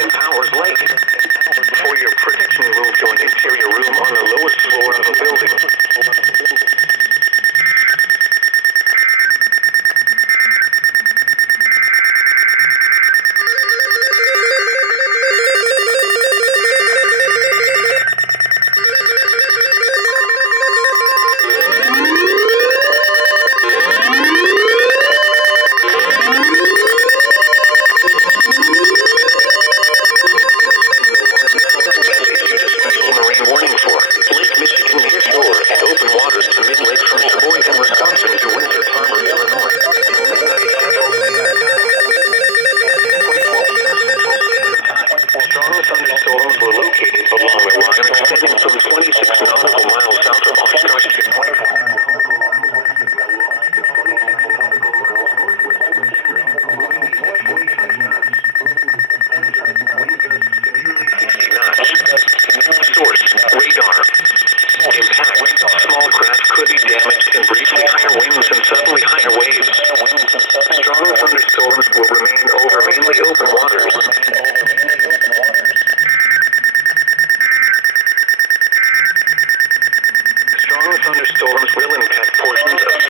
in Powers Lake. For your protection, move to an interior room on the lowest floor of the building. Strong thunderstorms were located along the line extending from